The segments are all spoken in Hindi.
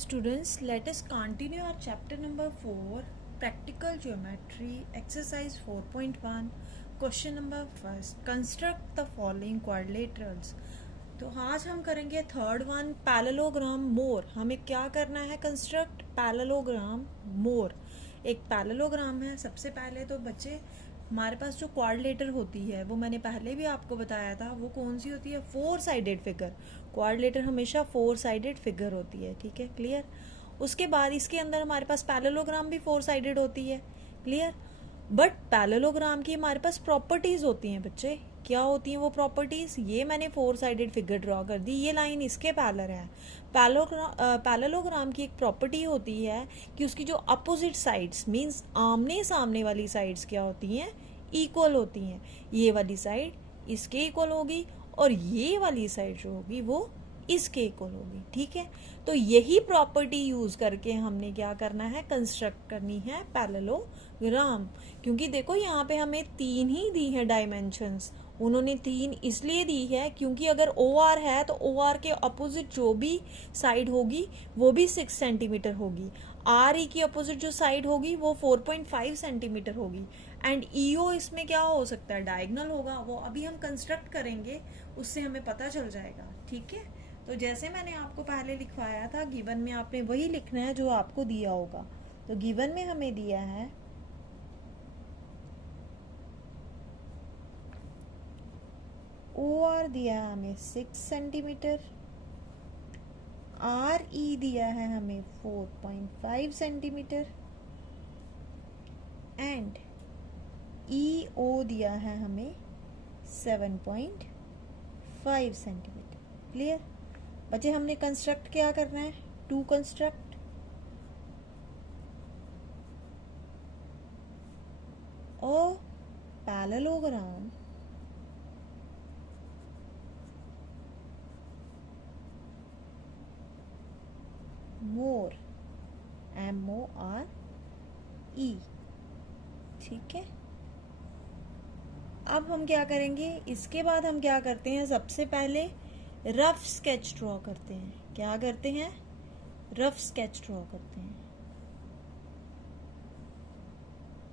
Students, let us continue our chapter number 4, Practical Geometry, exercise 4.1, question number 1, construct the following quadrilaterals. तो आज हम करेंगे थर्ड वन, पैरेललोग्राम मोर. हमें क्या करना है? कंस्ट्रक्ट पैरेललोग्राम मोर. एक पैरेललोग्राम है. सबसे पहले तो बच्चे हमारे पास जो क्वाड्रिलेटर होती है वो मैंने पहले भी आपको बताया था, वो कौन सी होती है? 4 साइडेड फिगर. क्वाड्रिलेटर हमेशा 4 साइडेड फिगर होती है. ठीक है, क्लियर. उसके बाद इसके अंदर हमारे पास पैरेललोग्राम भी 4 साइडेड होती है. क्लियर. बट पैरेललोग्राम की हमारे पास प्रॉपर्टीज होती हैं बच्चे. क्या होती हैं वो प्रॉपर्टीज? ये मैंने 4 साइडेड फिगर ड्रॉ कर दी, ये लाइन इसके पैरेलल है. पैरेललोग्राम की एक प्रॉपर्टी होती है कि उसकी जो अपोजिट साइड्स मींस आमने सामने वाली साइड्स क्या होती हैं? इक्वल होती हैं. ये वाली साइड इसके इक्वल होगी और ये वाली साइड जो होगी वो इसके इक्वल होगी. ठीक है, तो यही प्रॉपर्टी यूज करके हमने क्या करना है? कंस्ट्रक्ट करनी है पैरेललोग्राम. क्योंकि देखो यहाँ पे हमें 3 ही दी है डायमेंशंस. उन्होंने 3 इसलिए दी है क्योंकि अगर OR है तो OR के अपोजिट जो भी साइड होगी वो भी 6 सेंटीमीटर होगी. RE की अपोजिट जो साइड होगी वो 4.5 सेंटीमीटर होगी. एंड EO इसमें क्या हो सकता है? डायगोनल होगा. वो अभी हम कंस्ट्रक्ट करेंगे, उससे हमें पता चल जाएगा. ठीक है, तो जैसे मैंने आपको पहले लिखवाया था, गिवन में आपने वही लिखना है जो आपको दिया होगा. तो गिवन में हमें दिया है OR दिया है हमें 6 सेंटीमीटर, RE दिया है हमें 4.5 सेंटीमीटर एंड EO दिया है हमें 7.5 सेंटीमीटर. क्लियर बच्चे, हमने कंस्ट्रक्ट क्या करना है? To construct a parallelogram more, MORE. ठीक है, अब हम क्या करेंगे? इसके बाद हम क्या करते हैं? सबसे पहले रफ स्केच ड्रॉ करते हैं. क्या करते हैं? रफ स्केच ड्रॉ करते हैं.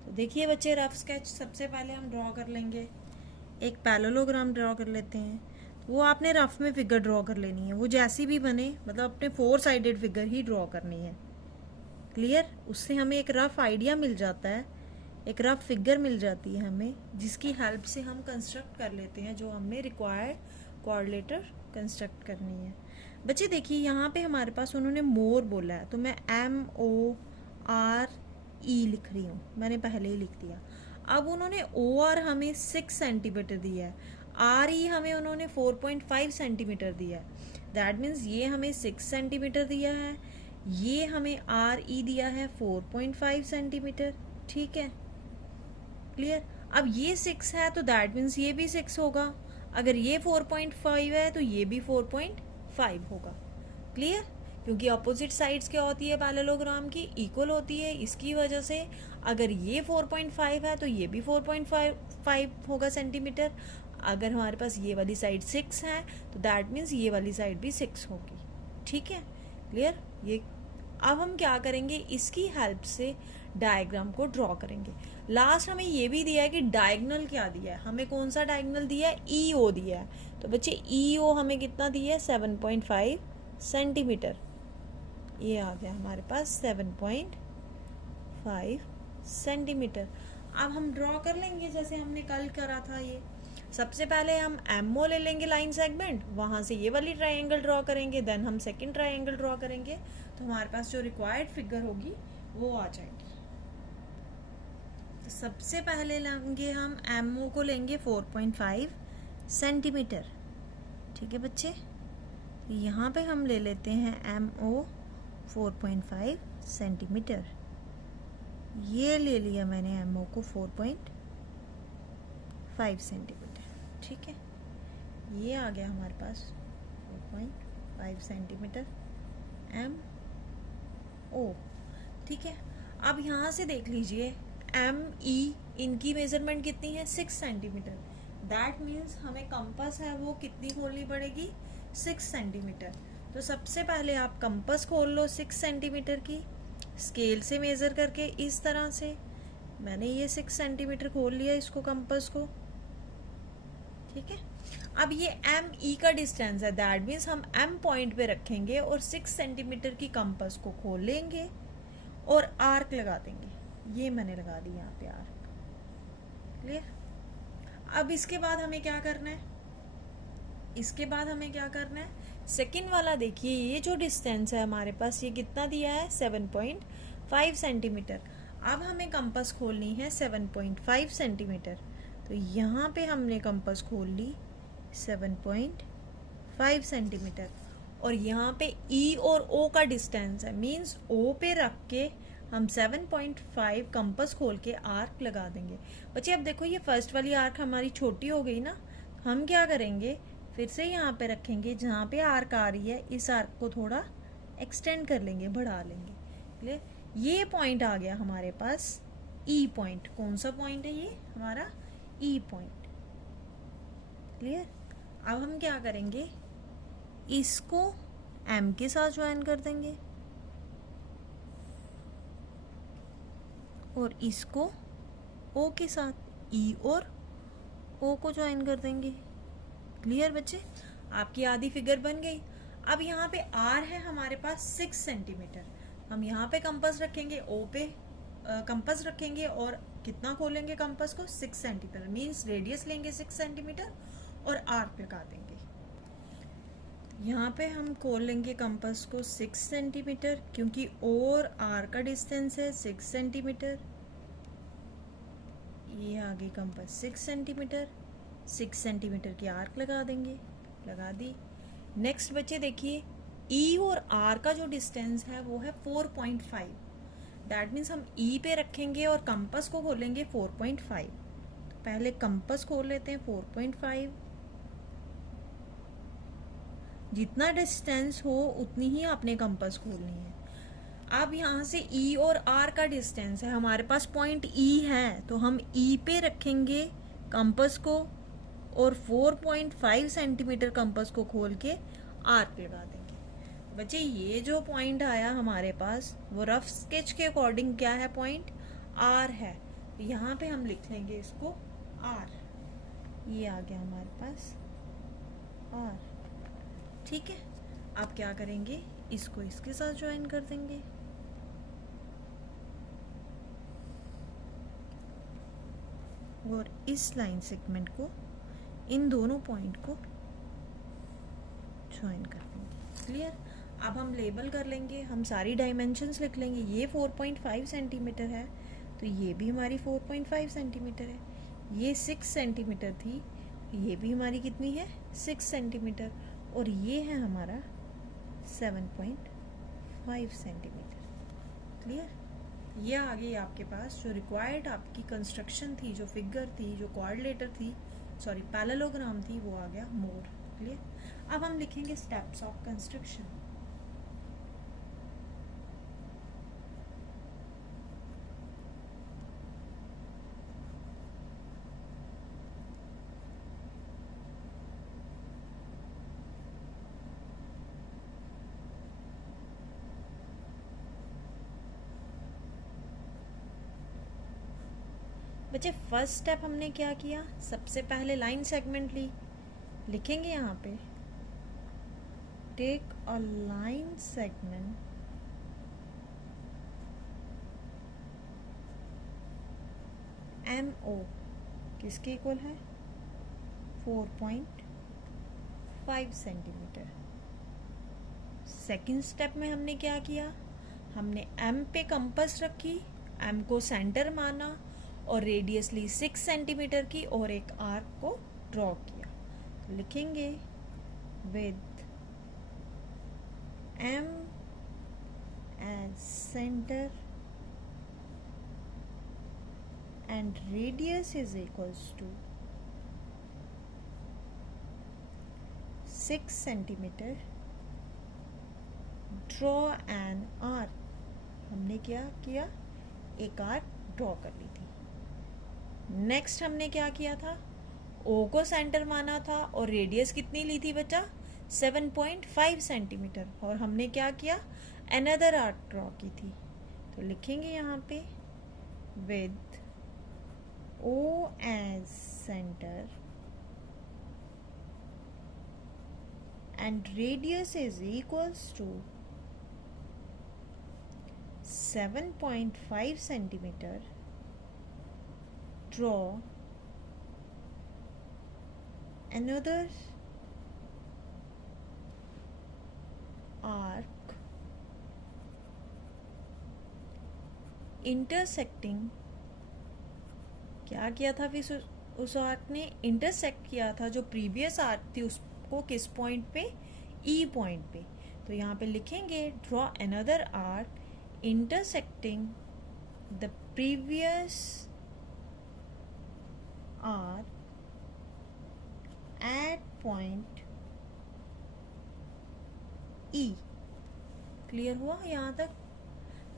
तो देखिए बच्चे, रफ स्केच सबसे पहले हम ड्रॉ कर लेंगे. एक पैरेललोग्राम ड्रॉ कर लेते हैं. वो आपने रफ में फिगर ड्रॉ कर लेनी है, वो जैसी भी बने, मतलब अपने 4 साइडेड फिगर ही ड्रॉ करनी है. क्लियर. उससे हमें एक रफ आइडिया मिल जाता है, एक रफ फिगर मिल जाती है हमें, जिसकी हेल्प से हम कंस्ट्रक्ट कर लेते हैं जो हमें रिक्वायर्ड क्वाड्रिलेटर कंस्ट्रक्ट करनी है. बच्चे देखिए, यहाँ पे हमारे पास उन्होंने मोर बोला है, तो मैं MORE लिख रही हूँ. मैंने पहले ही लिख दिया. अब उन्होंने OR हमें 6 सेंटीमीटर दिया है, RE हमें उन्होंने 4.5 सेंटीमीटर दिया है. दैट मीन्स ये हमें 6 सेंटीमीटर दिया है, ये हमें RE दिया है 4.5 सेंटीमीटर. ठीक है, क्लियर. अब ये 6 है तो दैट मीन्स ये भी 6 होगा. अगर ये 4.5 है तो ये भी 4.5 होगा. क्लियर, क्योंकि अपोजिट साइड्स क्या होती है पैरेललोग्राम की? इक्वल होती है. इसकी वजह से अगर ये 4.5 है तो ये भी 4.5 होगा सेंटीमीटर. अगर हमारे पास ये वाली साइड 6 है तो दैट मीन्स ये वाली साइड भी 6 होगी. ठीक है, क्लियर. ये अब हम क्या करेंगे? इसकी हेल्प से डायग्राम को ड्रॉ करेंगे. लास्ट हमें ये भी दिया है कि डायगोनल क्या दिया है. हमें कौन सा डायगोनल दिया है? EO दिया है. तो बच्चे EO हमें कितना दिया है? 7.5 सेंटीमीटर. ये आ गया हमारे पास 7.5 सेंटीमीटर. अब हम ड्रॉ कर लेंगे जैसे हमने कल करा था. ये सबसे पहले हम MO ले लेंगे लाइन सेगमेंट, वहां से ये वाली ट्राइंगल ड्रॉ करेंगे, देन हम सेकंड ट्राइंगल ड्रॉ करेंगे. तो हमारे पास जो रिक्वायर्ड फिगर होगी वो आ जाएगी. तो सबसे पहले लेंगे हम MO को लेंगे 4.5 सेंटीमीटर. ठीक है बच्चे, यहाँ पे हम ले लेते हैं MO 4.5 सेंटीमीटर. ये ले लिया मैंने MO को 4.5 सेंटीमीटर. ठीक है, ये आ गया हमारे पास 4.5 सेंटीमीटर MO. ठीक है, अब यहाँ से देख लीजिए ME इनकी मेजरमेंट कितनी है? 6 सेंटीमीटर. दैट मीन्स हमें कंपास है वो कितनी खोलनी पड़ेगी? 6 सेंटीमीटर. तो सबसे पहले आप कंपास खोल लो 6 सेंटीमीटर की, स्केल से मेज़र करके इस तरह से। मैंने ये 6 सेंटीमीटर खोल लिया इसको, कंपास को, ठीक है। अब ये एम ई का डिस्टेंस है, दैट मीन्स हम एम पॉइंट पे रखेंगे और 6 सेंटीमीटर की कंपास को खोल लेंगे और आर्क लगा देंगे। ये मैंने लगा दी यहाँ पे आर्क, क्लियर। अब इसके बाद हमें क्या करना है, इसके बाद हमें क्या करना है, सेकंड वाला देखिए, ये जो डिस्टेंस है हमारे पास, ये कितना दिया है 7.5 सेंटीमीटर। अब हमें कंपास खोलनी है 7.5 सेंटीमीटर। तो यहाँ पे हमने कंपास खोल ली 7.5 सेंटीमीटर, और यहाँ पे ई और ओ का डिस्टेंस है, मीन्स ओ पे रख के हम 7.5 कंपास खोल के आर्क लगा देंगे। बच्चे अब देखो, ये फर्स्ट वाली आर्क हमारी छोटी हो गई ना, हम क्या करेंगे, फिर से यहाँ पे रखेंगे, जहाँ पे आर्क आ रही है इस आर्क को थोड़ा एक्सटेंड कर लेंगे, बढ़ा लेंगे, क्लियर। ये पॉइंट आ गया हमारे पास ई पॉइंट। कौन सा पॉइंट है ये हमारा, ई पॉइंट, क्लियर। अब हम क्या करेंगे, इसको एम के साथ ज्वाइन कर देंगे और इसको ओ के साथ, ई और ओ को ज्वाइन कर देंगे, क्लियर बच्चे। आपकी आधी फिगर बन गई। अब यहाँ पे आर है हमारे पास 6 सेंटीमीटर, हम यहाँ पे कंपास रखेंगे, ओ पे कंपास रखेंगे और कितना खोलेंगे कंपास को, 6 सेंटीमीटर, मीन्स रेडियस लेंगे 6 सेंटीमीटर और आर्क लगा देंगे। यहाँ पे हम खोल लेंगे कंपास को 6 सेंटीमीटर, क्योंकि ओ और आर का डिस्टेंस है 6 सेंटीमीटर। ये आगे कंपास 6 सेंटीमीटर, 6 सेंटीमीटर की आर्क लगा देंगे, लगा दी। नेक्स्ट बच्चे देखिए, ई और आर का जो डिस्टेंस है वो है 4.5, दैट मीन्स हम ई पे रखेंगे और कंपास को खोलेंगे 4.5। तो पहले कंपास खोल लेते हैं 4.5, जितना डिस्टेंस हो उतनी ही आपने कंपास खोलनी है। अब यहाँ से ई और आर का डिस्टेंस है, हमारे पास पॉइंट ई है, तो हम ई पे रखेंगे कंपास को और 4.5 सेंटीमीटर कंपास को खोल के आर्क लगा देंगे। बच्चे ये जो पॉइंट आया हमारे पास, वो रफ स्केच के अकॉर्डिंग क्या है, पॉइंट आर है। तो यहाँ पे हम लिख लेंगे इसको आर, ये आ गया हमारे पास आर, ठीक है। अब क्या करेंगे, इसको इसके साथ ज्वाइन कर देंगे, और इस लाइन सेगमेंट को, इन दोनों पॉइंट को ज्वाइन कर देंगे, क्लियर। अब हम लेबल कर लेंगे, हम सारी डायमेंशंस लिख लेंगे। ये 4.5 सेंटीमीटर है, तो ये भी हमारी 4.5 सेंटीमीटर है। ये 6 सेंटीमीटर थी, ये भी हमारी कितनी है, 6 सेंटीमीटर, और ये है हमारा 7.5 सेंटीमीटर, क्लियर। ये आ गई आपके पास जो रिक्वायर्ड आपकी कंस्ट्रक्शन थी, जो फिगर थी, जो कोऑर्डिनेटर थी, सॉरी पैरेललोग्राम थी, वो आ गया मोर, क्लियर। अब हम लिखेंगे स्टेप्स ऑफ कंस्ट्रक्शन। बच्चे फर्स्ट स्टेप हमने क्या किया, सबसे पहले लाइन सेगमेंट ली, लिखेंगे यहाँ पे take a line segment MO किसके इक्वल है, 4.5 सेंटीमीटर। सेकंड स्टेप में हमने क्या किया, हमने M पे कंपास रखी, M को सेंटर माना और रेडियस ली 6 सेंटीमीटर की और एक आर्क को ड्रॉ किया। तो लिखेंगे with M as centre and radius is equals to 6 centimeter, draw an arc। हमने क्या किया, एक आर्क ड्रॉ कर ली थी। नेक्स्ट हमने क्या किया था, O को सेंटर माना था और रेडियस कितनी ली थी बच्चा, 7.5 सेंटीमीटर, और हमने क्या किया, अनदर आर्क ड्रॉ की थी। तो लिखेंगे यहाँ पे with O as center and radius is equals to 7.5 centimeter, draw another arc intersecting, क्या किया था फिर उस आर्क ने, इंटरसेक्ट किया था जो प्रीवियस आर्क थी उसको किस पॉइंट पे, ई पॉइंट पे। तो यहाँ पे लिखेंगे draw another arc intersecting the previous arc eight point E. Clear हुआ यहाँ तक?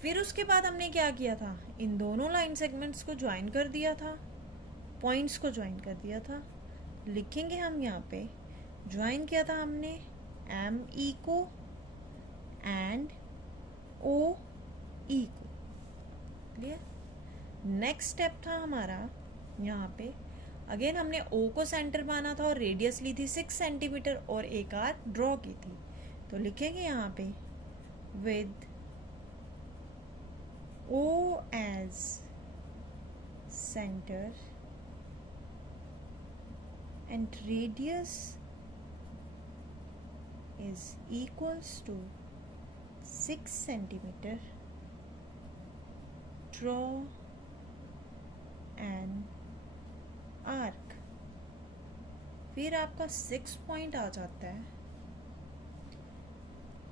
फिर उसके बाद हमने क्या किया था, इन दोनों लाइन सेगमेंट्स को ज्वाइन कर दिया था, पॉइंट्स को ज्वाइन कर दिया था। लिखेंगे हम यहाँ पे ज्वाइन किया था हमने एम ई को एंड ओ ई को। क्लियर? नेक्स्ट स्टेप था हमारा यहाँ पे, अगेन हमने ओ को सेंटर माना था और रेडियस ली थी 6 सेंटीमीटर और एक आर्क ड्रॉ की थी। तो लिखेंगे यहाँ पे with O as center and radius is equals to 6 centimeter, draw an arc। फिर आपका 6 पॉइंट आ जाता है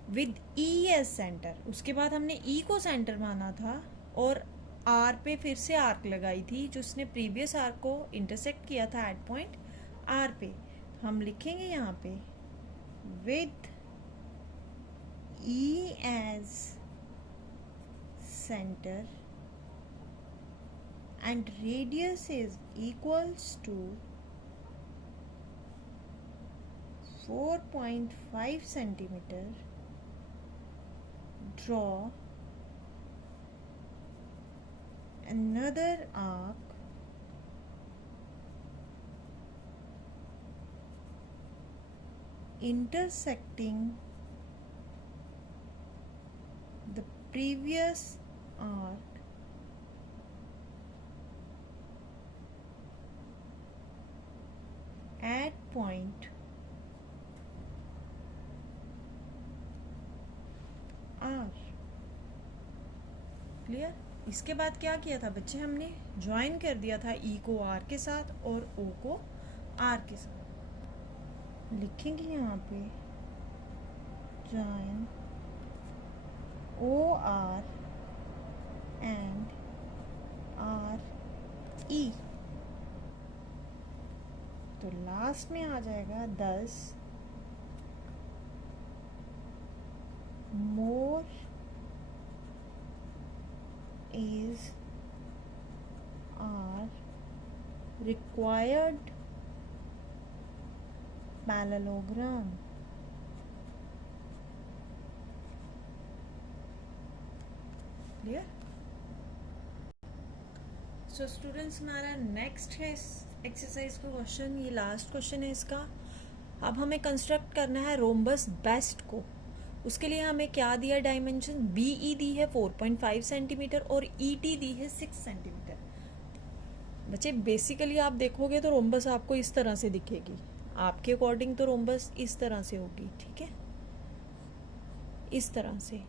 विद ई एस सेंटर। उसके बाद हमने ई को सेंटर माना था और आर पे फिर से आर्क लगाई थी जो उसने प्रीवियस आर्क को इंटरसेक्ट किया था एट पॉइंट आर पे। हम लिखेंगे यहाँ पे with E as centre and radius is equals to 4.5 centimetre, draw another arc intersecting the previous arc at point R। Clear? इसके बाद क्या किया था बच्चे, हमने ज्वाइन कर दिया था ई को आर के साथ और ओ को आर के साथ। लिखेंगे यहाँ पे join O R and R E. तो लास्ट में आ जाएगा 10 more is are required parallelogram। Clear? So students, हमारा नेक्स्ट है एक्सरसाइज का क्वेश्चन, ये लास्ट क्वेश्चन है इसका। अब हमें कंस्ट्रक्ट करना है रोम्बस बेस्ट को। उसके लिए हमें क्या दिया, डायमेंशन बीई दी है 4.5 सेंटीमीटर और ईटी दी है 6 सेंटीमीटर। बच्चे बेसिकली आप देखोगे तो रोम्बस आपको इस तरह से दिखेगी, आपके अकॉर्डिंग तो रोम्बस इस तरह से होगी, ठीक है, इस तरह से।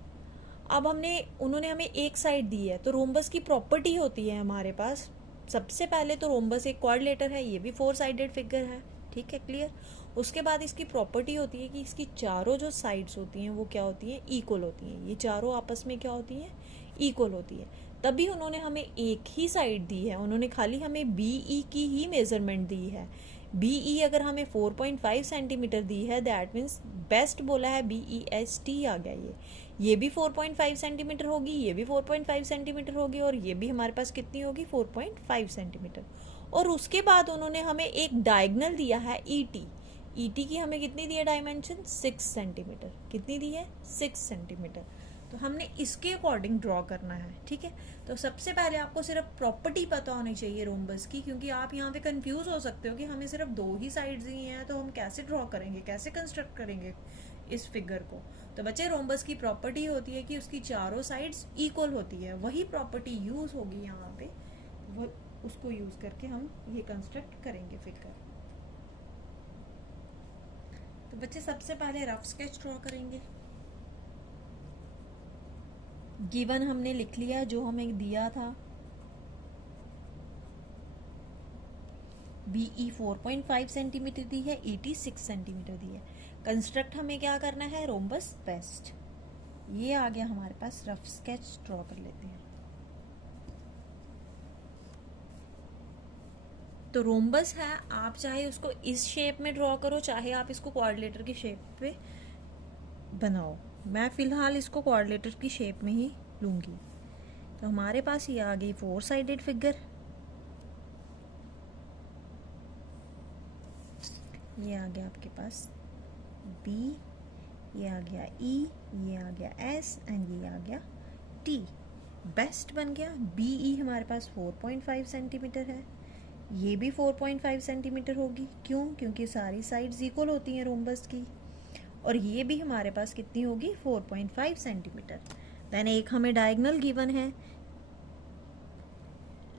अब उन्होंने हमें एक साइड दी है, तो रोम्बस की प्रॉपर्टी होती है हमारे पास। सबसे पहले तो रोम्बस एक क्वाड्रिलेटर है, ये भी 4 साइडेड फिगर है, ठीक है, क्लियर। उसके बाद इसकी प्रॉपर्टी होती है कि इसकी चारों जो साइड्स होती हैं वो क्या होती हैं, इक्वल होती हैं। ये चारों आपस में क्या होती हैं, इक्वल होती है। तभी उन्होंने हमें एक ही साइड दी है, उन्होंने खाली हमें बीई की ही मेजरमेंट दी है। बीई अगर हमें 4.5 सेंटीमीटर दी है, दैट मीन्स बेस्ट बोला है, BEST आ गया। ये भी 4.5 सेंटीमीटर होगी, ये भी 4.5 सेंटीमीटर होगी और ये भी हमारे पास कितनी होगी, 4.5 सेंटीमीटर। और उसके बाद उन्होंने हमें एक डायगोनल दिया है ET। ईटी की हमें कितनी दी है डायमेंशन, 6 सेंटीमीटर, कितनी दी है, 6 सेंटीमीटर। तो हमने इसके अकॉर्डिंग ड्रॉ करना है, ठीक है। तो सबसे पहले आपको सिर्फ प्रॉपर्टी पता होनी चाहिए रोम्बस की, क्योंकि आप यहाँ पे कंफ्यूज हो सकते हो कि हमें सिर्फ 2 ही साइड्स ही हैं, तो हम कैसे ड्रॉ करेंगे, कैसे कंस्ट्रक्ट करेंगे इस फिगर को। तो बच्चे रोम्बस की प्रॉपर्टी होती है कि उसकी चारों साइड्स इक्वल होती है, वही प्रॉपर्टी यूज होगी यहाँ पे, वो उसको यूज करके हम ये कंस्ट्रक्ट करेंगे फिगर। तो बच्चे सबसे पहले रफ स्केच ड्रॉ करेंगे। गिवन हमने लिख लिया जो हमें दिया था, BE 4.5 सेंटीमीटर दी है, ET 6 सेंटीमीटर दी है। कंस्ट्रक्ट हमें क्या करना है, रोम्बस बेस्ट। ये आ गया हमारे पास, रफ स्केच ड्रॉ कर लेते हैं। तो रोम्बस है, आप चाहे उसको इस शेप में ड्रॉ करो, चाहे आप इसको क्वाड्रिलेटर की शेप पे बनाओ। मैं फिलहाल इसको क्वाड्रिलेटर की शेप में ही लूंगी। तो हमारे पास ये आ गई 4 साइडेड फिगर। ये आ गया आपके पास B, ये आ गया E, ये आ गया S एंड ये आ गया T। बेस्ट बन गया। BE हमारे पास 4.5 सेंटीमीटर है, ये भी 4.5 सेंटीमीटर होगी। क्यों? क्योंकि सारी साइड्स इक्वल होती हैं रोम्बस की। और ये भी हमारे पास कितनी होगी, 4.5 सेंटीमीटर। देन एक हमें डायगोनल गिवन है,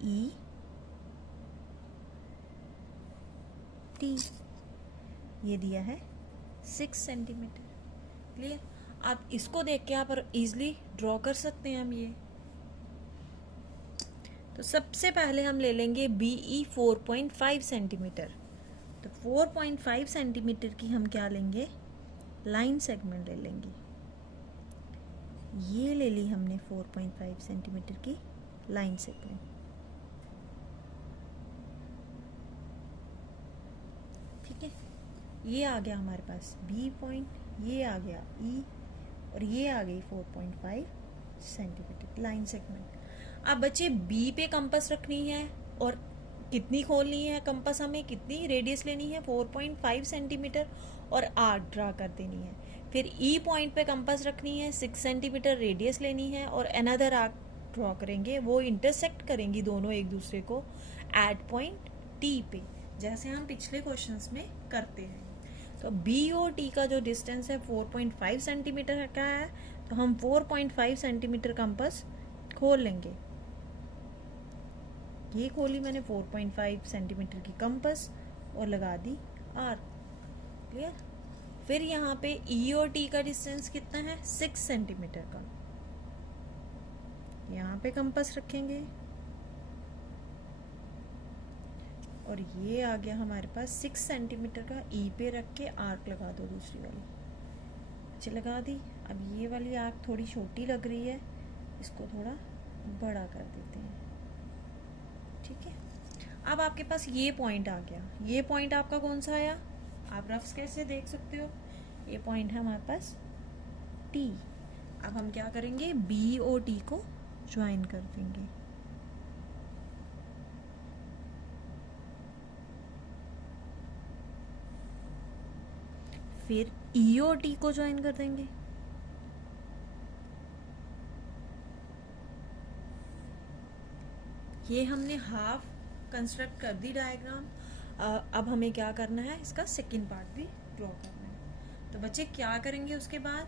E T, ये दिया है 6 सेंटीमीटर। क्लियर? आप इसको देख के आप इजिली ड्रॉ कर सकते हैं हम ये। तो सबसे पहले हम ले लेंगे BE 4.5 सेंटीमीटर। तो 4.5 सेंटीमीटर की हम क्या लेंगे, लाइन सेगमेंट ले लेंगे। ये ले ली हमने 4.5 सेंटीमीटर की लाइन सेगमेंट। ठीक है, ये आ गया हमारे पास B पॉइंट, ये आ गया E, और ये आ गई 4.5 सेंटीमीटर लाइन सेगमेंट। अब बच्चे B पे कंपास रखनी है, और कितनी खोलनी है कंपास, हमें कितनी रेडियस लेनी है, 4.5 सेंटीमीटर, और आर्क ड्रा कर देनी है। फिर E पॉइंट पे कंपास रखनी है, 6 सेंटीमीटर रेडियस लेनी है, और अनदर आर्क ड्रॉ करेंगे। वो इंटरसेक्ट करेंगी दोनों एक दूसरे को एट पॉइंट T पे, जैसे हम पिछले क्वेश्चंस में करते हैं। तो B और T का जो डिस्टेंस है 4.5 सेंटीमीटर का है, तो हम 4.5 सेंटीमीटर कंपास खोल लेंगे। ये खोली मैंने 4.5 सेंटीमीटर की कंपास और लगा दी आर्क। क्लियर? फिर यहाँ पे E और T का डिस्टेंस कितना है, 6 सेंटीमीटर का। यहाँ पे कंपास रखेंगे, और ये आ गया हमारे पास 6 सेंटीमीटर का। E पे रख के आर्क लगा दो दूसरी वाली। अच्छा, लगा दी। अब ये वाली आर्क थोड़ी छोटी लग रही है, इसको थोड़ा बड़ा कर देते हैं। ठीक है, अब आपके पास ये पॉइंट आ गया। ये पॉइंट आपका कौन सा आया, आप रफ स्केच से देख सकते हो। ये पॉइंट है हमारे पास T। अब हम क्या करेंगे, B और T को ज्वाइन कर देंगे। फिर E और T को ज्वाइन कर देंगे। ये हमने हाफ कंस्ट्रक्ट कर दी डायग्राम। अब हमें क्या करना है, इसका सेकंड पार्ट भी ड्रॉ करना है। तो बच्चे क्या करेंगे उसके बाद,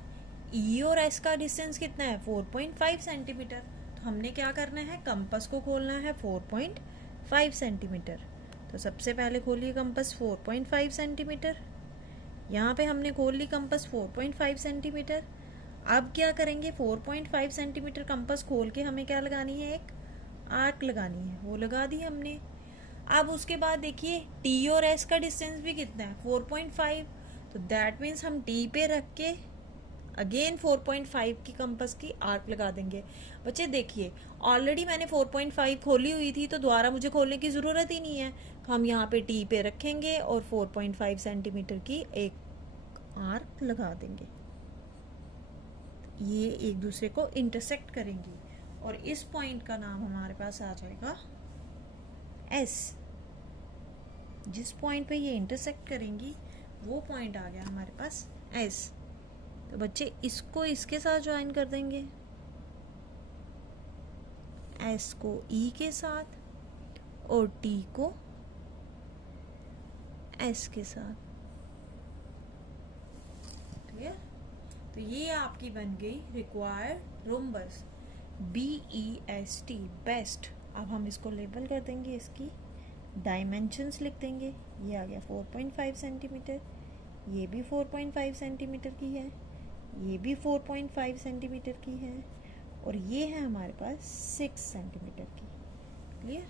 E और S का डिस्टेंस कितना है, 4.5 सेंटीमीटर। तो हमने क्या करना है, कंपास को खोलना है 4.5 सेंटीमीटर। तो सबसे पहले खोलिए कंपास 4.5 सेंटीमीटर। यहाँ पे हमने खोल ली कंपास 4.5 सेंटीमीटर। अब क्या करेंगे, 4.5 सेंटीमीटर कंपास खोल के हमें क्या लगानी है, एक आर्क लगानी है। वो लगा दी हमने। अब उसके बाद देखिए T और S का डिस्टेंस भी कितना है, 4.5। तो दैट मीन्स हम T पे रख के अगेन 4.5 की कंपास की आर्क लगा देंगे। बच्चे देखिए, ऑलरेडी मैंने 4.5 खोली हुई थी, तो दोबारा मुझे खोलने की ज़रूरत ही नहीं है। तो हम यहाँ पे T पे रखेंगे और 4.5 सेंटीमीटर की एक आर्क लगा देंगे। ये एक दूसरे को इंटरसेक्ट करेंगी, और इस पॉइंट का नाम हमारे पास आ जाएगा S। जिस पॉइंट पे ये इंटरसेक्ट करेंगी वो पॉइंट आ गया हमारे पास एस। तो बच्चे इसको इसके साथ ज्वाइन कर देंगे, एस को ई के साथ और टी को एस के साथ। क्लियर? तो ये आपकी बन गई रिक्वायर्ड रोम्बस, BEST, बेस्ट। अब हम इसको लेबल कर देंगे, इसकी डायमेंशंस लिख देंगे। ये आ गया 4.5 सेंटीमीटर, ये भी 4.5 सेंटीमीटर की है, ये भी 4.5 सेंटीमीटर की है, और ये है हमारे पास 6 सेंटीमीटर की। क्लियर?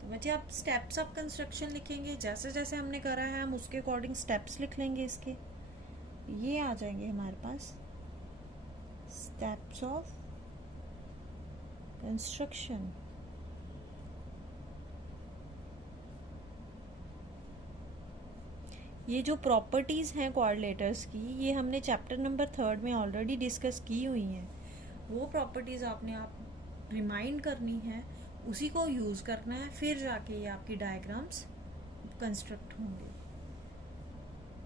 तो बच्चे आप स्टेप्स ऑफ कंस्ट्रक्शन लिखेंगे, जैसे जैसे हमने करा है हम उसके अकॉर्डिंग स्टेप्स लिख लेंगे इसके। ये आ जाएंगे हमारे पास स्टेप्स ऑफ कंस्ट्रक्शन। ये जो प्रॉपर्टीज़ हैं कोऑर्डिनेटर्स की, ये हमने चैप्टर नंबर 3 में ऑलरेडी डिस्कस की हुई हैं। वो प्रॉपर्टीज़ आपने आप रिमाइंड करनी है, उसी को यूज़ करना है, फिर जाके ये आपकी डायग्राम्स कंस्ट्रक्ट होंगे।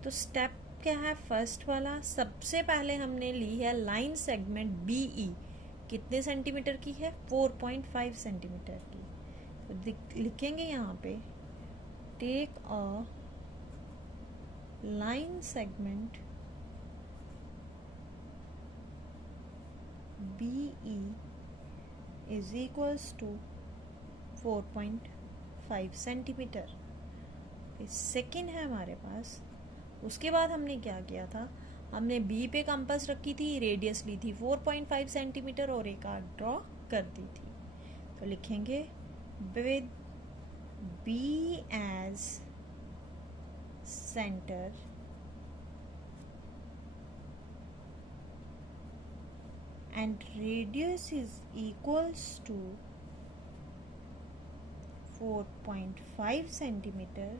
तो स्टेप क्या है? फर्स्ट वाला, सबसे पहले हमने ली है लाइन सेगमेंट BE, कितने सेंटीमीटर की है? 4.5 सेंटीमीटर की। तो लिखेंगे यहाँ पे, take a line segment BE is equals to 4.5 centimetre. Second है हमारे पास। उसके बाद हमने क्या किया था? हमने बी पे कंपास रखी थी, रेडियस ली थी 4.5 सेंटीमीटर और एक आर्क ड्रॉ कर दी थी। तो लिखेंगे with B as center and radius is equals to 4.5 centimeter,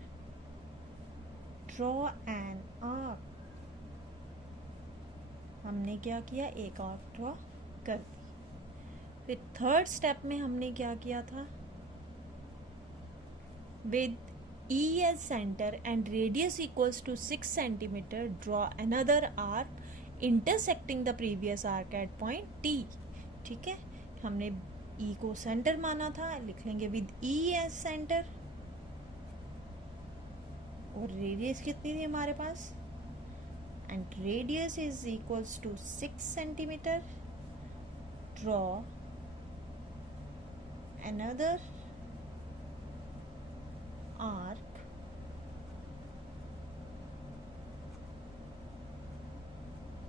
draw an arc। हमने क्या किया? एक आर्क ड्रॉ कर दी। फिर थर्ड स्टेप में हमने क्या किया था? With E as center and radius equals to 6 centimeter, draw another arc intersecting the previous arc at point T। ठीक है, हमने E को सेंटर माना था, लिख लेंगे विद E as center, और रेडियस कितनी थी हमारे पास? And radius is equals to 6 centimetre, draw another arc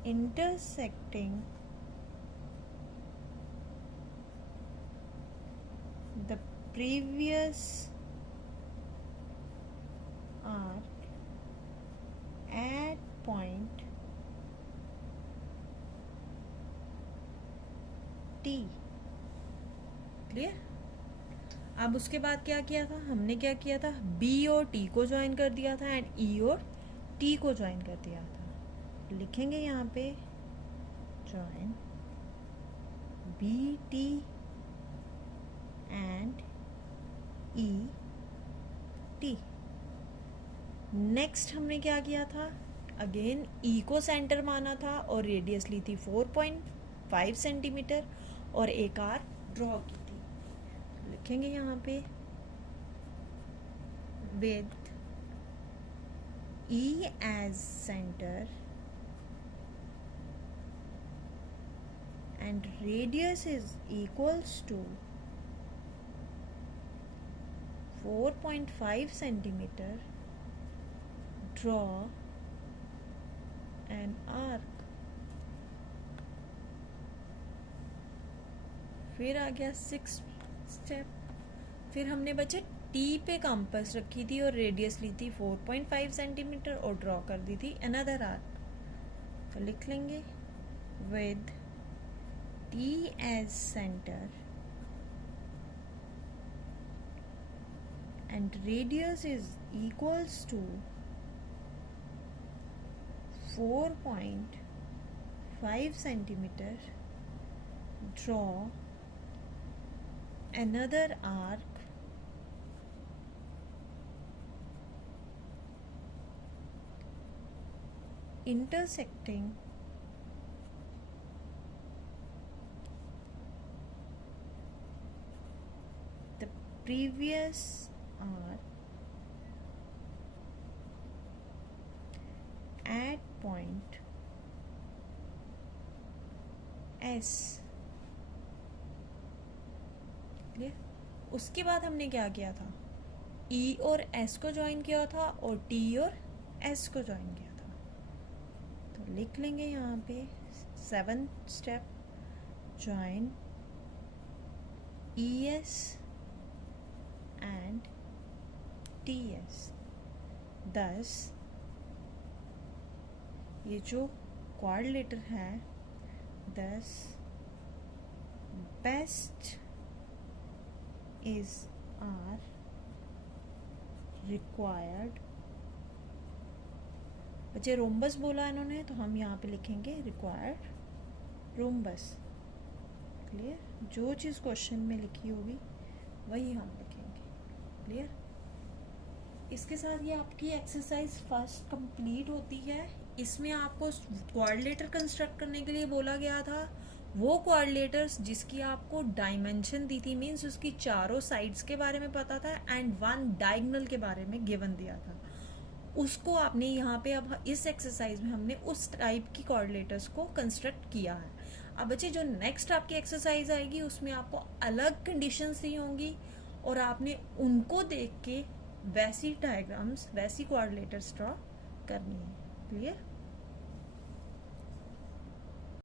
intersecting the previous arc at point T। Clear? अब उसके बाद क्या किया था? हमने क्या किया था? B और T को ज्वाइन कर दिया था एंड E और T को ज्वाइन कर दिया था। लिखेंगे यहाँ पे join BT and ET। Next हमने क्या किया था? अगेन E को सेंटर माना था और रेडियस ली थी 4.5 सेंटीमीटर और एक आर्क ड्रॉ की थी। लिखेंगे यहाँ पे with E as center and radius is equals to 4.5 centimeter, draw an arc। फिर आ गया 6 स्टेप। फिर हमने बच्चे टी पे कंपास रखी थी और रेडियस ली थी 4.5 सेंटीमीटर और ड्रॉ कर दी थी अनदर आर्क। तो लिख लेंगे with T as centre and radius is equals to 4.5 centimetre, draw another arc intersecting the previous arc at point S। Clear? उसके बाद हमने क्या किया था, E और S को ज्वाइन किया था और T और S को ज्वाइन किया था। तो लिख लेंगे यहाँ पे 7th step, join ES and TS। thus ये जो क्वाड्रिलेटर है, thus best is our required। बच्चे रोम्बस बोला इन्होंने, तो हम यहाँ पे लिखेंगे रिक्वायर्ड रोम्बस। क्लियर? जो चीज़ क्वेश्चन में लिखी होगी वही हम लिखेंगे। क्लियर? इसके साथ ये आपकी एक्सरसाइज फर्स्ट कंप्लीट होती है। इसमें आपको क्वाड्रिलेटर कंस्ट्रक्ट करने के लिए बोला गया था, वो क्वाड्रिलेटर्स जिसकी आपको डायमेंशन दी थी, मीन्स उसकी चारों साइड्स के बारे में पता था एंड 1 डायगोनल के बारे में गिवन दिया था, उसको आपने यहाँ पे अब इस एक्सरसाइज में हमने उस टाइप की क्वाड्रिलेटर्स को कंस्ट्रक्ट किया है। अब बच्चे जो नेक्स्ट आपकी एक्सरसाइज आएगी उसमें आपको अलग कंडीशंस दी होंगी और आपने उनको देख के वैसी डायग्राम्स, वैसी क्वाड्रिलेटर्स ड्रॉ करनी है। क्लियर?